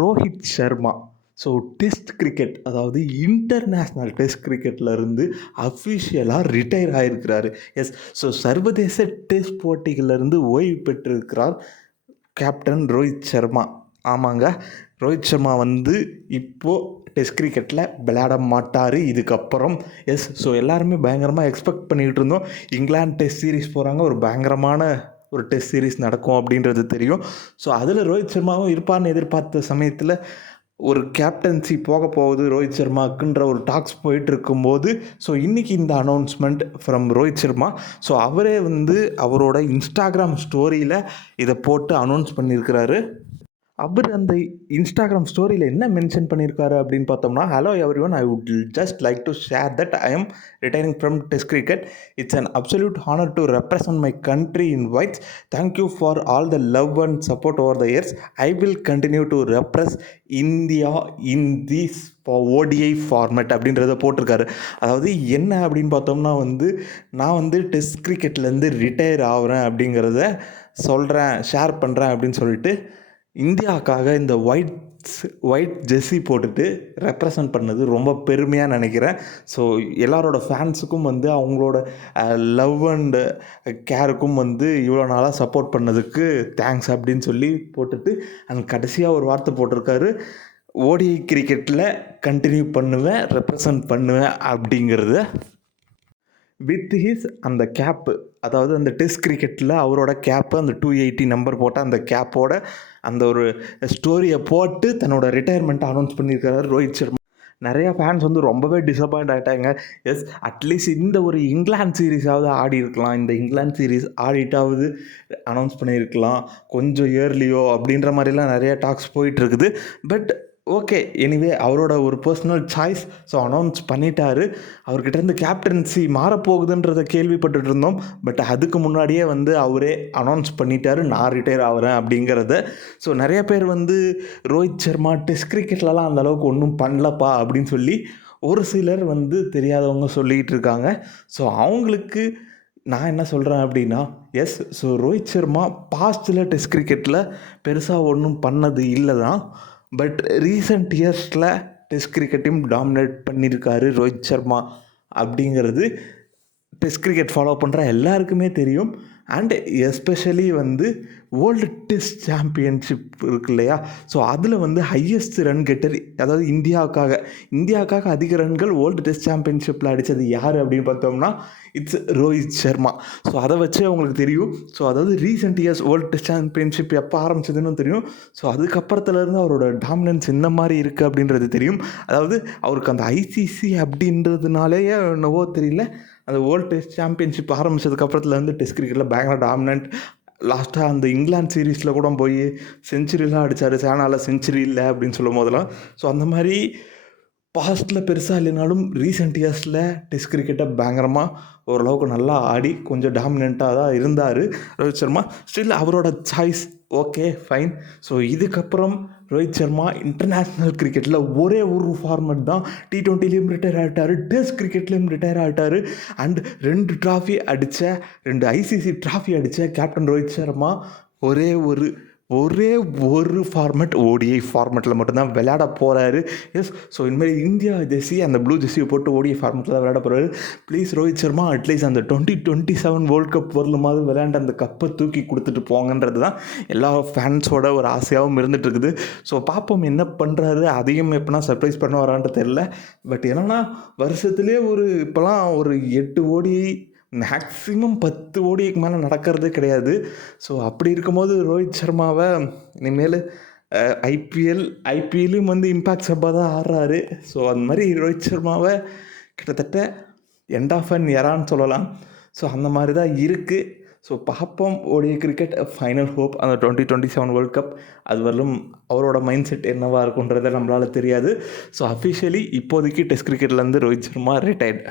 Rohit Sharma. So test cricket, அதாவது international test கிரிக்கெட்லேருந்து அஃபிஷியலாக retire ஆகிருக்கிறாரு. S, so சர்வதேச டெஸ்ட் போட்டிகளிலிருந்து ஓய்வு பெற்றிருக்கிறார் கேப்டன் ரோஹித் சர்மா. ஆமாங்க, ரோஹித் சர்மா இப்போது டெஸ்ட் கிரிக்கெட்டில் விளையாட மாட்டார் இதுக்கப்புறம். எஸ், ஸோ எல்லாருமே பயங்கரமாக எக்ஸ்பெக்ட் பண்ணிகிட்டு இருந்தோம். இங்கிலாந்து டெஸ்ட் சீரீஸ் போகிறாங்க, ஒரு பயங்கரமான ஒரு டெஸ்ட் சீரீஸ் நடக்கும் அப்படின்றது தெரியும். ஸோ அதில் ரோஹித் சர்மாவும் இருப்பார்னு எதிர்பார்த்த சமயத்தில் ஒரு கேப்டன்சி போக போகுது ரோஹித் சர்மாக்குன்ற ஒரு டாக்ஸ் போயிட்டு இருக்கும்போது, ஸோ இன்றைக்கி இந்த announcement from Rohit Sharma. So அவரே அவரோட இன்ஸ்டாகிராம் ஸ்டோரியில் இதை போட்டு அனௌன்ஸ் பண்ணியிருக்கிறாரு. அவர் அந்த இன்ஸ்டாகிராம் ஸ்டோரியில் என்ன மென்ஷன் பண்ணியிருக்காரு அப்படின்னு பார்த்தோம்னா, hello everyone, I would just like to share that I am retiring from test cricket. It's an absolute honour to represent my country in whites. Thank you for all the love and support over the years. I will continue to represent India in this ODI format அப்படின்றத போட்டிருக்காரு. அதாவது என்ன அப்படின்னு பார்த்தோம்னா நான் test கிரிக்கெட்லேருந்து retire ஆகிறேன் அப்படிங்கிறத சொல்கிறேன், ஷேர் பண்ணுறேன் அப்படின்னு சொல்லிட்டு இந்தியாவுக்காக இந்த ஒயிட் ஜெர்சி போட்டுட்டு ரெப்ரசன்ட் பண்ணது ரொம்ப பெருமையாக நினைக்கிறேன். ஸோ எல்லாரோட ஃபேன்ஸுக்கும் அவங்களோட லவ் அண்டு கேருக்கும் இவ்வளோ நாளாக சப்போர்ட் பண்ணதுக்கு தேங்க்ஸ் அப்படின்னு சொல்லி போட்டுட்டு கடைசியாக ஒரு வார்த்தை போட்டிருக்காரு, ஓடிஐ கிரிக்கெட்டில் கண்டினியூ பண்ணுவேன், ரெப்ரசன்ட் பண்ணுவேன் அப்படிங்கிறத வித் ஹிஸ் அந்த கேப்பு. அதாவது அந்த டெஸ்ட் கிரிக்கெட்டில் அவரோட கேப்பு, அந்த 280 நம்பர் போட்ட அந்த கேப்போட அந்த ஒரு ஸ்டோரியை போட்டு தன்னோட ரிட்டையர்மெண்ட்டை அனௌன்ஸ் பண்ணியிருக்கிறார் ரோஹித் சர்மா. நிறையா ஃபேன்ஸ் ரொம்பவே டிசப்பாயிண்ட் ஆகிட்டாங்க. எஸ், அட்லீஸ்ட் இந்த ஒரு இங்கிலாந்து சீரீஸாவது ஆடி இருக்கலாம், இந்த இங்கிலாந்து சீரீஸ் ஆடிட்டாவது அனௌன்ஸ் பண்ணியிருக்கலாம் கொஞ்சம் இயர்லியோ அப்படின்ற மாதிரிலாம் நிறையா டாக்ஸ் போயிட்டுருக்குது. பட் ஓகே, எனிவே அவரோட ஒரு பர்சனல் சாய்ஸ். ஸோ அனௌன்ஸ் பண்ணிட்டாரு. அவர்கிட்ட கேப்டன்சி மாறப்போகுதுன்றதை கேள்விப்பட்டுட்டு இருந்தோம். பட் அதுக்கு முன்னாடியே அவரே அனௌன்ஸ் பண்ணிட்டாரு, நான் ரிட்டையர் ஆகிறேன் அப்படிங்கிறத. ஸோ நிறைய பேர் ரோஹித் சர்மா டெஸ்ட் கிரிக்கெட்லலாம் அந்தளவுக்கு ஒன்றும் பண்ணலப்பா அப்படின்னு சொல்லி ஒரு சிலர் தெரியாதவங்க சொல்லிகிட்டு இருக்காங்க. ஸோ அவங்களுக்கு நான் என்ன சொல்கிறேன் அப்படின்னா, எஸ், ஸோ ரோஹித் சர்மா பாஸ்டில் டெஸ்ட் கிரிக்கெட்டில் பெருசாக ஒன்றும் பண்ணது இல்லை தான். பட் ரீசெண்ட் இயர்ஸில் டெஸ்ட் கிரிக்கெட்டையும் டாமினேட் பண்ணியிருக்காரு ரோஹித் சர்மா அப்படிங்கிறது டெஸ்ட் கிரிக்கெட் ஃபாலோ பண்ணுற எல்லாருக்குமே தெரியும். And especially world test championship இருக்கு இல்லையா, ஸோ அதில் ஹையஸ்ட் ரன் கெட்டர், அதாவது இந்தியாவுக்காக அதிக ரன்கள் வேர்ல்டு டெஸ்ட் சாம்பியன்ஷிப்பில் அடித்தது யார் அப்படின்னு பார்த்தோம்னா இட்ஸ் ரோஹித் சர்மா. ஸோ அதை வச்சு அவங்களுக்கு தெரியும். ஸோ அதாவது recent years world test championship எப்போ ஆரம்பிச்சதுன்னு தெரியும். ஸோ அதுக்கப்புறத்துலேருந்து அவரோட டாமினன்ஸ் என்ன மாதிரி இருக்குது அப்படின்றது தெரியும். அதாவது அவருக்கு அந்த ஐசிசி அப்படின்றதுனாலேயே என்னவோ தெரியல, அந்த வேர்ல்டு டெஸ்ட் சாம்பியன்ஷிப் ஆரம்பித்ததுக்கப்புறத்துலேருந்து டெஸ்ட் கிரிக்கெட்டில் பயங்கர டாமினன்ட். லாஸ்ட்டாக அந்த இங்கிலாந்து சீரீஸில் கூட போய் செஞ்சுரிலாம் அடித்தார், சேனாவில் செஞ்சுரி இல்லை அப்படின்னு சொல்லும் போதெல்லாம். ஸோ அந்த மாதிரி பாஸ்ட்டில் பெருசாக இல்லைனாலும் ரீசெண்ட் இயர்ஸில் டெஸ்ட் கிரிக்கெட்டை பயங்கரமாக ஓரளவுக்கு நல்லா ஆடி கொஞ்சம் டாமினண்ட்டாக தான் இருந்தார் ரோஹித் சர்மா. ஸ்டில் அவரோட சாய்ஸ், ஓகே ஃபைன். ஸோ இதுக்கப்புறம் ரோஹித் சர்மா இன்டர்நேஷ்னல் கிரிக்கெட்டில் ஒரே ஒரு ஃபார்மேட் தான், T20லேயும் ரிட்டையர் ஆகிட்டார், டெஸ்ட் கிரிக்கெட்லேயும் ரிட்டையர் ஆகிட்டார். அண்ட் 2 ட்ராஃபி அடித்த, 2 ஐசிசி ட்ராஃபி அடித்த கேப்டன் ரோஹித் சர்மா ஒரே ஒரு ஃபார்மேட், ஓடிஐ ஃபார்மேட்டில் மட்டும்தான் விளையாட போகிறாரு. எஸ், ஸோ இனிமேல் இந்தியா ஜெர்சி, அந்த ப்ளூ ஜெர்சியை போட்டு ஓடிஐ ஃபார்மேட்டில் தான் விளையாட போகிறாரு. ப்ளீஸ் ரோஹித் சர்மா, அட்லீஸ்ட் அந்த 2027 வேர்ல்டு கப் வரலுமாவது விளையாண்டு அந்த கப்பை தூக்கி கொடுத்துட்டு போங்கன்றது தான் எல்லா ஃபேன்ஸோட ஒரு ஆசையாகவும் இருந்துகிட்டு இருக்குது. ஸோ பார்ப்போம் என்ன பண்ணுறாரு, அதையும் எப்படின்னா சர்ப்ரைஸ் பண்ண வரான்ட்டு தெரில. பட் என்னென்னா வருஷத்துலேயே இப்போலாம் ஒரு 8 ஓடிஐ, மேக்ஸிமம் 10 ஓடிக்கு மேலே நடக்கிறதே கிடையாது. ஸோ அப்படி இருக்கும்போது ரோஹித் சர்மாவை இனிமேல் ஐபிஎல்லும் இம்பேக்ட் சப்பாக தான் ஆடுறாரு. ஸோ அந்த மாதிரி ரோஹித் சர்மாவை கிட்டத்தட்ட எண்ட் ஆஃப் அன் எரான்னு சொல்லலாம். ஸோ அந்த மாதிரி தான் இருக்குது. ஸோ பார்ப்போம், ஓடிஐ கிரிக்கெட் ஃபைனல் ஹோப் அந்த 2027 வேர்ல்டு கப். அது வரலும் அவரோட மைண்ட் செட் என்னவாக இருக்குன்றதை நம்மளால் தெரியாது. ஸோ அஃபிஷியலி இப்போதைக்கு டெஸ்ட் கிரிக்கெட்லேருந்து ரோஹித் சர்மா ரிட்டையர்டு.